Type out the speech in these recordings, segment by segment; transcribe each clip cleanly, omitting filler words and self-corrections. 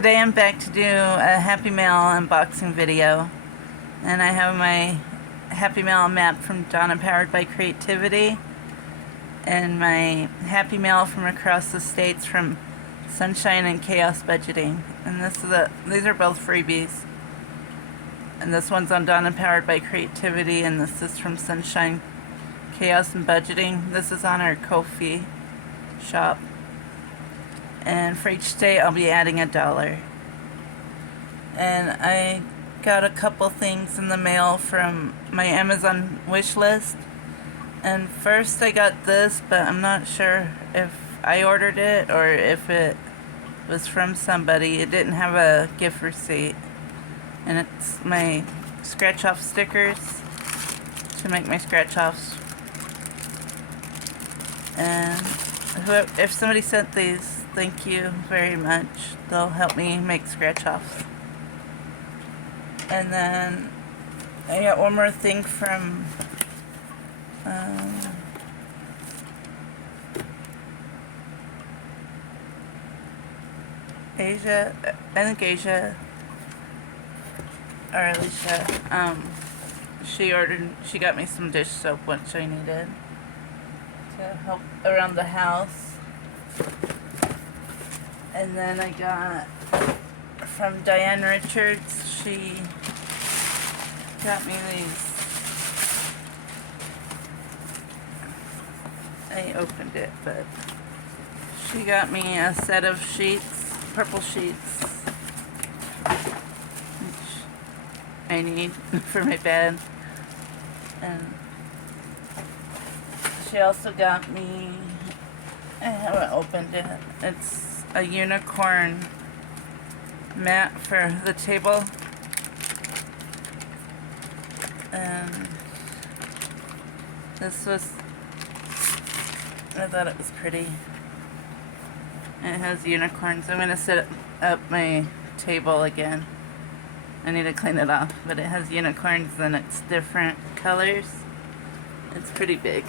Today I'm back to do a Happy Mail unboxing video, and I have my Happy Mail map from Donna Powered by Creativity and my Happy Mail from across the states from Sunshine and Chaos Budgeting. And these are both freebies. And this one's on Donna Powered by Creativity, and this is from Sunshine, Chaos and Budgeting. This is on our Ko-fi shop. And for each state I'll be adding $1. And I got a couple things in the mail from my Amazon wish list. And first I got this, but I'm not sure if I ordered it or if it was from somebody. It didn't have a gift receipt. And it's my scratch off stickers to make my scratch offs. And if somebody sent these, thank you very much. They'll help me make scratch offs. And then I got one more thing from Asia. I think Asia or Alicia. She got me some dish soap which I needed to help around the house. And then I got from Diane Richards, she got me these. I opened it, but she got me a set of sheets, purple sheets, which I need for my bed. And she also got me, I haven't opened it, it's a unicorn mat for the table. And this was, I thought it was pretty. And it has unicorns. I'm going to set up my table again. I need to clean it off, but it has unicorns and it's different colors. It's pretty big.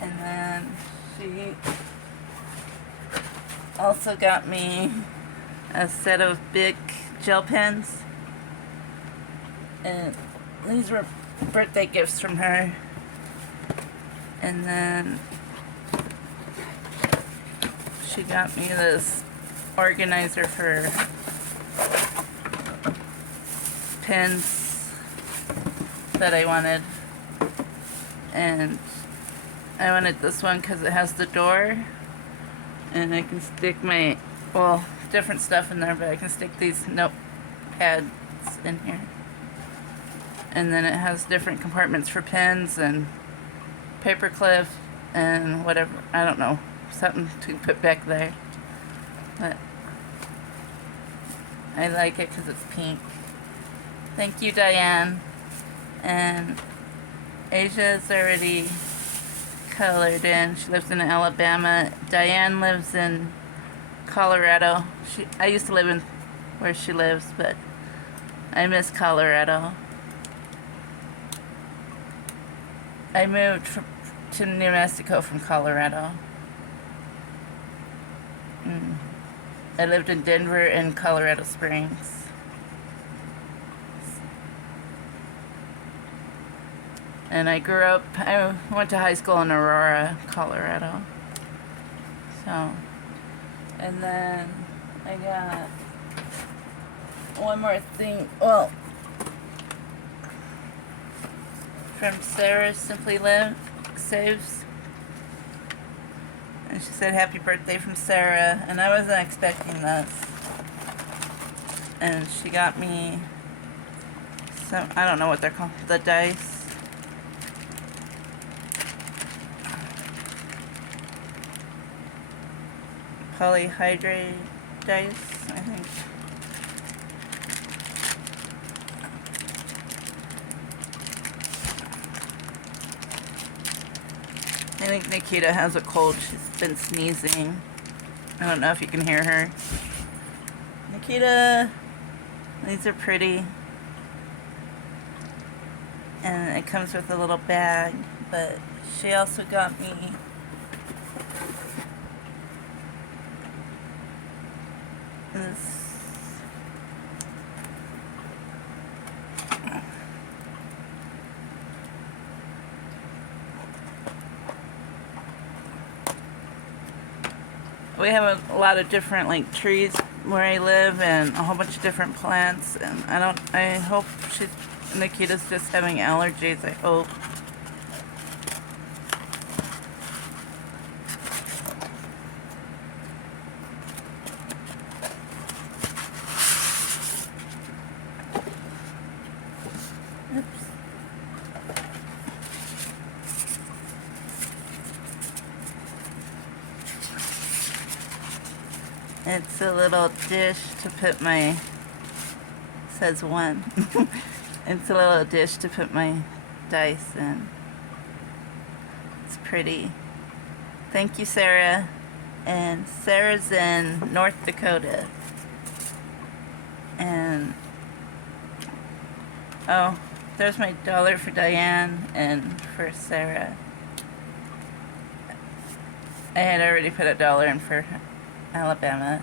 And then she also got me a set of big gel pens, and these were birthday gifts from her. And then she got me this organizer for pens that I wanted, and I wanted this one because it has the door, and I can stick my, well, different stuff in there, but I can stick these notepads in here. And then it has different compartments for pens and paperclip and whatever, I don't know, something to put back there. But I like it because it's pink. Thank you, Diane. And Asia's already colored in. She lives in Alabama. Diane lives in Colorado. I used to live in where she lives, but I miss Colorado. I moved to New Mexico from Colorado. I lived in Denver and Colorado Springs. And I went to high school in Aurora, Colorado. So, and then I got one more thing, well, from Sarah Simply Live Saves. And she said, happy birthday from Sarah. And I wasn't expecting this. And she got me some, I don't know what they're called, the dice. Polyhydrate dice, I think. I think Nikita has a cold. She's been sneezing. I don't know if you can hear her. Nikita, these are pretty. And it comes with a little bag, but she also got me this. We have a lot of different like trees where I live and a whole bunch of different plants, and I hope Nikita's just having allergies, I hope. Oops. It's a little dish to put my, says one. It's a little dish to put my dice in. It's pretty. Thank you, Sarah. And Sarah's in North Dakota. And, oh, there's my dollar for Diane and for Sarah. I had already put $1 in for Alabama.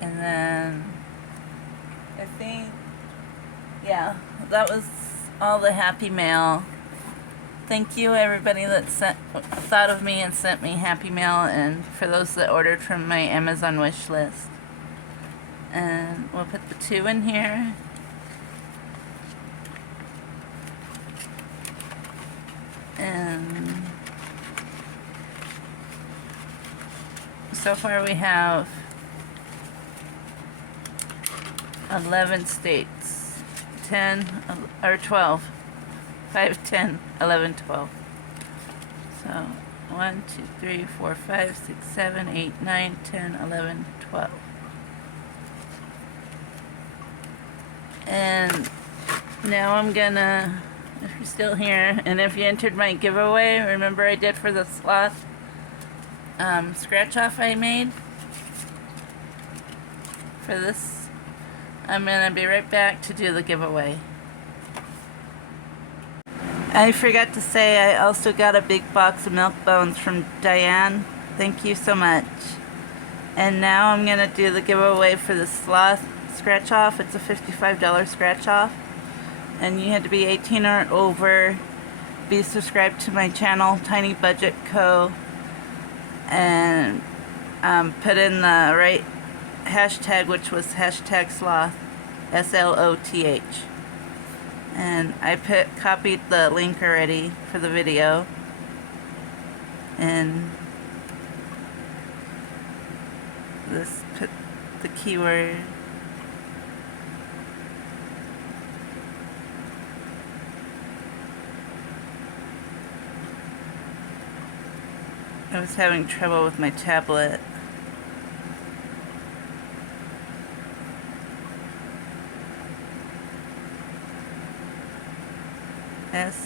And then I think, yeah, that was all the Happy Mail. Thank you everybody that thought of me and sent me Happy Mail, and for those that ordered from my Amazon wish list. And we'll put the 2 in here. And so far we have 11 states. 10 or 12. 5, 10, 11, 12. So 1, 2, 3, 4, 5, 6, 7, 8, 9, 10, 11, 12. And now I'm gonna, if you're still here, and if you entered my giveaway, remember I did for the Sloth scratch off I made for this, I'm gonna be right back to do the giveaway. I forgot to say I also got a big box of milk bones from Diane. Thank you so much. And now I'm gonna do the giveaway for the Sloth scratch off. It's a $55 scratch off, and you had to be 18 or over, be subscribed to my channel Tiny Budget Co, and put in the right hashtag, which was hashtag Sloth, SLOTH. And I copied the link already for the video, and this put the keyword. I was having trouble with my tablet. SLOTH.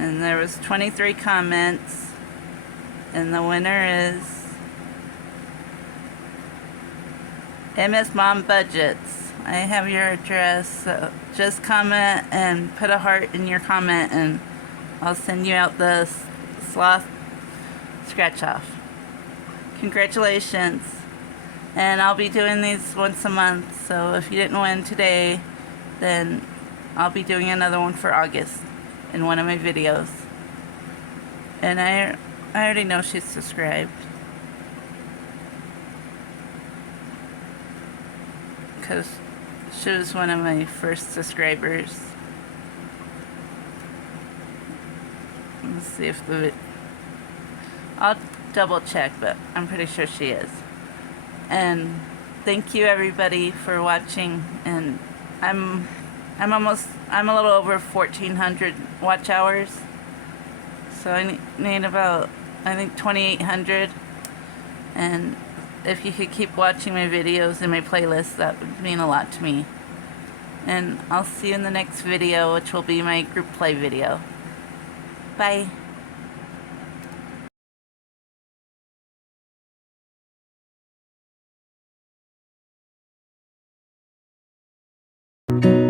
And there was 23 comments, and the winner is MS Mom Budgets. I have your address, so just comment and put a heart in your comment, and I'll send you out the Sloth scratch off. Congratulations. And I'll be doing these once a month, so if you didn't win today, then I'll be doing another one for August in one of my videos. And I already know she's subscribed, because she was one of my first subscribers. Let's see if I'll double check, but I'm pretty sure she is. And thank you everybody for watching, and I'm a little over 1,400 watch hours, so I need about, I think, 2,800, and if you could keep watching my videos and my playlists, that would mean a lot to me. And I'll see you in the next video, which will be my group play video. Bye. You